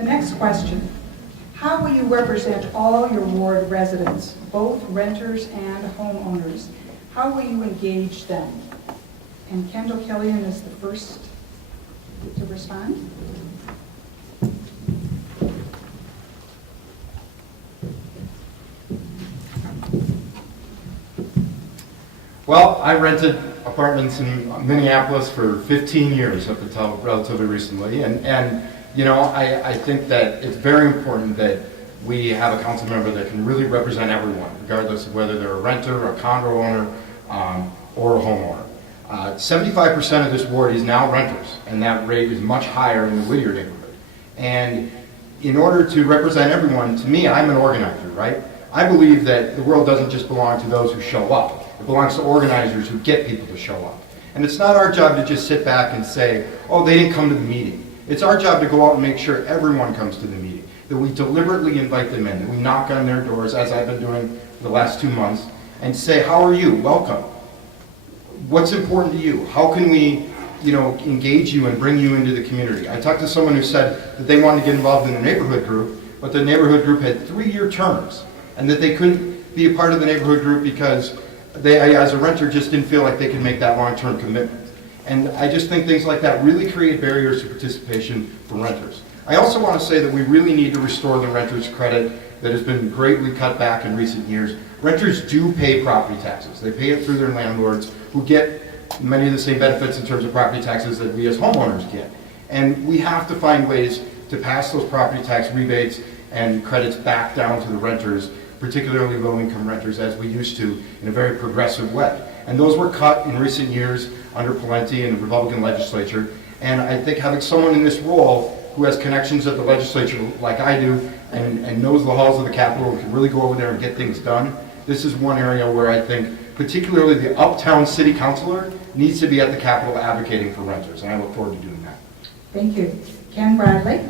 The next question. How will you represent all your ward residents, both renters and homeowners? How will you engage them? And Kendall Killian is the first to respond. Well, I rented apartments in Minneapolis for 15 years up until relatively recently, and you know, I think that it's very important that we have a council member that can really represent everyone, regardless of whether they're a renter, a condo owner, or a homeowner. 75% of this ward is now renters, and that rate is much higher in the Whittier neighborhood. And in order to represent everyone, to me, I'm an organizer, right? I believe that the world doesn't just belong to those who show up. It belongs to organizers who get people to show up. And it's not our job to just sit back and say, oh, they didn't come to the meeting. It's our job to go out and make sure everyone comes to the meeting, that we deliberately invite them in, that we knock on their doors, as I've been doing for the last 2 months, and say, how are you? Welcome. What's important to you? How can we, engage you and bring you into the community? I talked to someone who said that they wanted to get involved in a neighborhood group, but the neighborhood group had 3-year terms, and that they couldn't be a part of the neighborhood group because they, as a renter, just didn't feel like they could make that long-term commitment. And I just think things like that really create barriers to participation for renters. I also want to say that we really need to restore the renters' credit that has been greatly cut back in recent years. Renters do pay property taxes. They pay it through their landlords, who get many of the same benefits in terms of property taxes that we as homeowners get. And we have to find ways to pass those property tax rebates and credits back down to the renters, particularly low-income renters, as we used to, in a very progressive way. And those were cut in recent years under Palenti and the Republican legislature. And I think having someone in this role who has connections at the legislature like I do and knows the halls of the Capitol and can really go over there and get things done, this is one area where I think particularly the uptown city councilor needs to be at the Capitol advocating for renters. And I look forward to doing that. Thank you. Ken Bradley.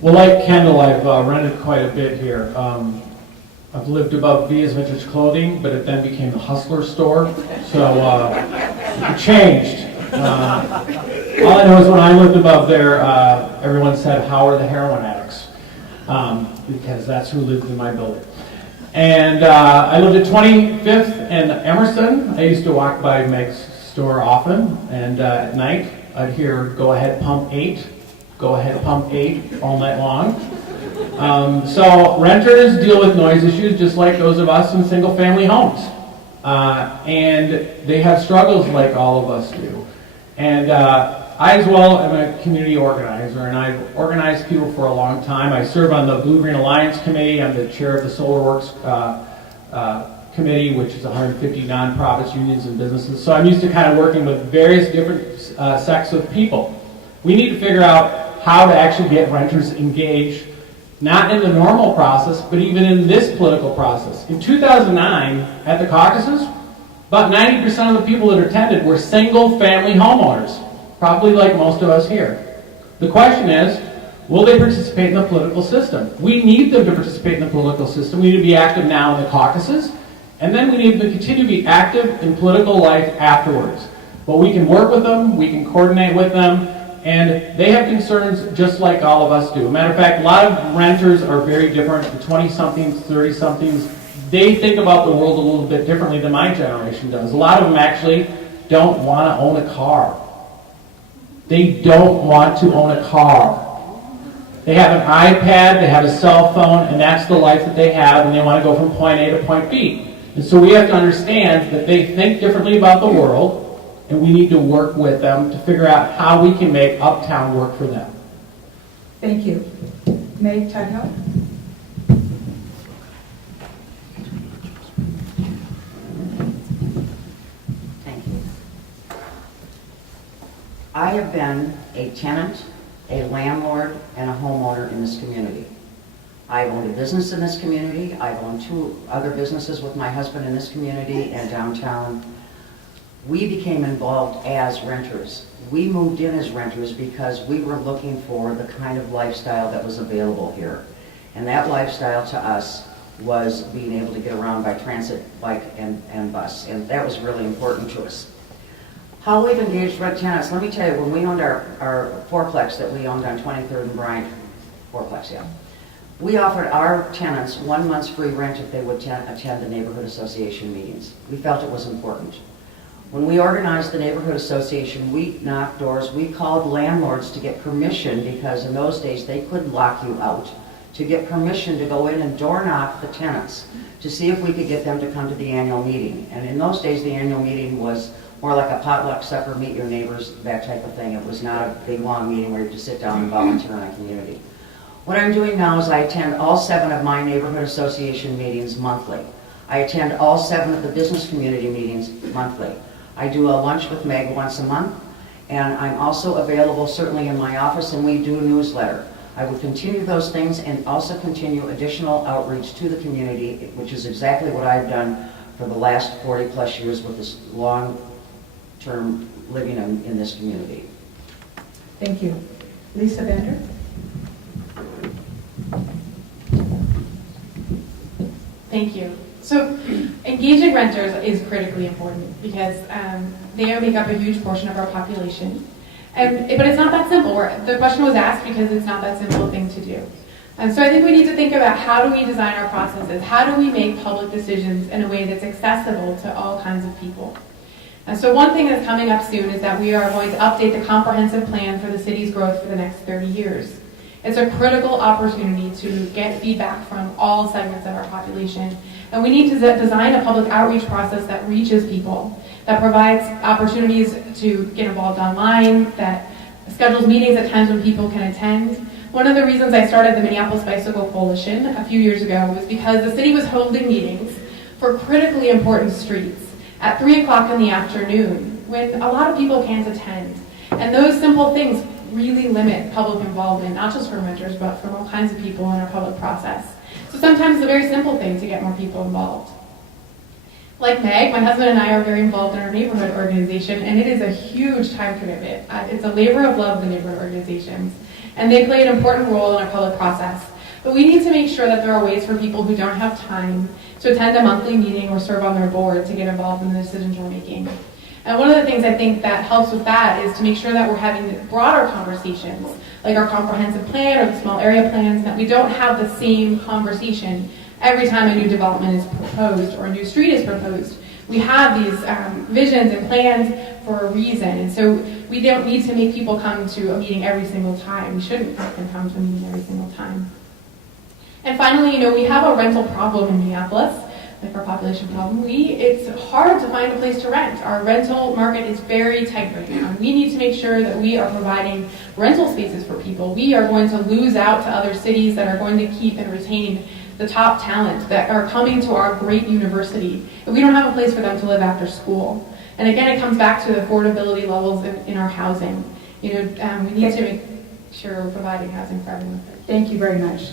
Well, like Kendall, I've rented quite a bit here. I've lived above Via's Vintage Clothing, but it then became the Hustler store, so it changed. All I know is when I lived above there, everyone said, how are the heroin addicts? Because that's who lived in my building. And I lived at 25th and Emerson. I used to walk by Meg's store often, and at night I'd hear, go ahead, pump 8. Go ahead, pump 8 all night long. So renters deal with noise issues just like those of us in single-family homes. And they have struggles like all of us do. And I as well am a community organizer, and I've organized people for a long time. I serve on the Blue-Green Alliance Committee. I'm the chair of the Solar Works Committee, which is 150 nonprofits, unions, and businesses. So I'm used to kind of working with various different sects of people. We need to figure out how to actually get renters engaged, not in the normal process, but even in this political process. In 2009, at the caucuses, about 90% of the people that attended were single-family homeowners, probably like most of us here. The question is, will they participate in the political system? We need them to participate in the political system. We need to be active now in the caucuses, and then we need to continue to be active in political life afterwards. But we can work with them, we can coordinate with them, and they have concerns just like all of us do. Matter of fact, a lot of renters are very different. The 20-somethings, 30-somethings, they think about the world a little bit differently than my generation does. A lot of them actually don't want to own a car. They don't want to own a car. They have an iPad, they have a cell phone, and that's the life that they have, and they want to go from point A to point B. And so we have to understand that they think differently about the world, and we need to work with them to figure out how we can make Uptown work for them. Thank you. Meg Tudhill. Thank you. I have been a tenant, a landlord, and a homeowner in this community. I've owned a business in this community. I've owned 2 other businesses with my husband in this community and downtown. We became involved as renters. We moved in as renters because we were looking for the kind of lifestyle that was available here. And that lifestyle to us was being able to get around by transit, bike, and bus. And that was really important to us. How we've engaged rent tenants, let me tell you, when we owned our fourplex that we owned on 23rd and Bryant, fourplex, yeah, we offered our tenants 1 month's free rent if they would attend the neighborhood association meetings. We felt it was important. When we organized the neighborhood association, we knocked doors, we called landlords to get permission, because in those days they could lock you out, to get permission to go in and door knock the tenants to see if we could get them to come to the annual meeting. And in those days, the annual meeting was more like a potluck supper, meet your neighbors, that type of thing. It was not a big, long meeting where you have to sit down and volunteer in a community. What I'm doing now is I attend all 7 of my neighborhood association meetings monthly. I attend all 7 of the business community meetings monthly. I do a lunch with Meg once a month, and I'm also available certainly in my office, and we do a newsletter. I will continue those things and also continue additional outreach to the community, which is exactly what I've done for the last 40 plus years with this long-term living in this community. Thank you. Lisa Bender? Thank you. So engaging renters is critically important because they make up a huge portion of our population. But it's not that simple. The question was asked because it's not that simple a thing to do. And so I think we need to think about, how do we design our processes? How do we make public decisions in a way that's accessible to all kinds of people? And so one thing that's coming up soon is that we are going to update the comprehensive plan for the city's growth for the next 30 years. It's a critical opportunity to get feedback from all segments of our population. And we need to design a public outreach process that reaches people, that provides opportunities to get involved online, that schedules meetings at times when people can attend. One of the reasons I started the Minneapolis Bicycle Coalition a few years ago was because the city was holding meetings for critically important streets at 3 o'clock in the afternoon when a lot of people can't attend. And those simple things really limit public involvement, not just from renters, but from all kinds of people in our public process. So sometimes it's a very simple thing to get more people involved. Like Meg, my husband and I are very involved in our neighborhood organization, and it is a huge time commitment. It's a labor of love, the neighborhood organizations, and they play an important role in our public process. But we need to make sure that there are ways for people who don't have time to attend a monthly meeting or serve on their board to get involved in the decisions we're making. And one of the things I think that helps with that is to make sure that we're having broader conversations, like our comprehensive plan or the small area plans, and that we don't have the same conversation every time a new development is proposed or a new street is proposed. We have these visions and plans for a reason, and so we don't need to make people come to a meeting every single time. We shouldn't make them come to a meeting every single time. And finally, we have a rental problem in Minneapolis, like our population problem. It's hard to find a place to rent. Our rental market is very tight right now. We need to make sure that we are providing rental spaces for people. We are going to lose out to other cities that are going to keep and retain the top talent that are coming to our great university. If we don't have a place for them to live after school. And again, it comes back to the affordability levels in our housing. We need to make sure we're providing housing for everyone. Thank you very much.